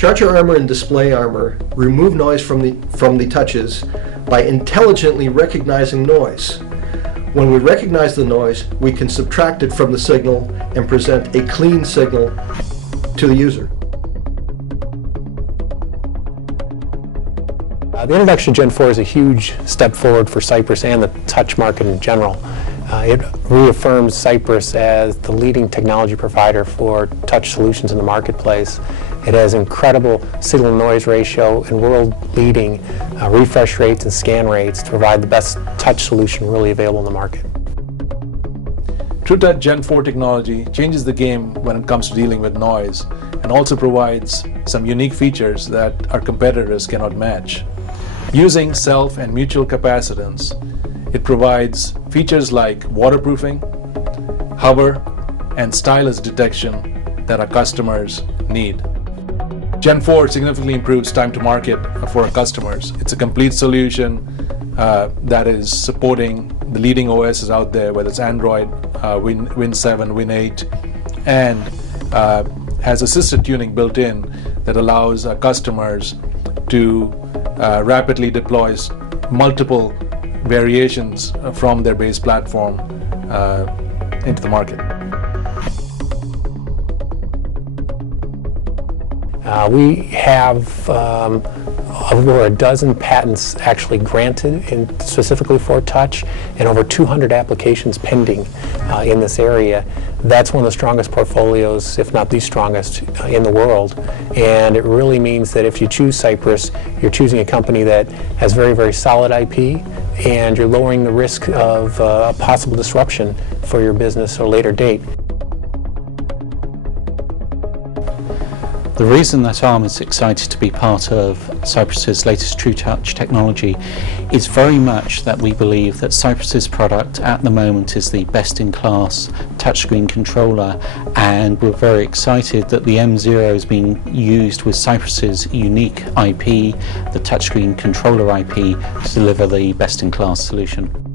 Charger Armor and Display Armor remove noise from the touches by intelligently recognizing noise. When we recognize the noise, we can subtract it from the signal and present a clean signal to the user. The introduction of Gen 4 is a huge step forward for Cypress and the touch market in general. It reaffirms Cypress as the leading technology provider for touch solutions in the marketplace. It has incredible signal-to-noise ratio and world-leading refresh rates and scan rates to provide the best touch solution really available in the market. TrueTouch Gen 4 technology changes the game when it comes to dealing with noise and also provides some unique features that our competitors cannot match. Using self and mutual capacitance, it provides features like waterproofing, hover, and stylus detection that our customers need. Gen 4 significantly improves time to market for our customers. It's a complete solution that is supporting the leading OSs out there, whether it's Android, Win 7, Win 8, and has assisted tuning built in that allows our customers to rapidly deploy multiple variations from their base platform into the market. We have over a dozen patents actually granted specifically for touch, and over 200 applications pending in this area. That's one of the strongest portfolios, if not the strongest, in the world. And it really means that if you choose Cypress, you're choosing a company that has very, very solid IP, and you're lowering the risk of a possible disruption for your business at a later date. The reason that ARM is excited to be part of Cypress's latest TrueTouch technology is very much that we believe that Cypress's product at the moment is the best-in-class touchscreen controller, and we're very excited that the M0 is being used with Cypress's unique IP, the touchscreen controller IP, to deliver the best-in-class solution.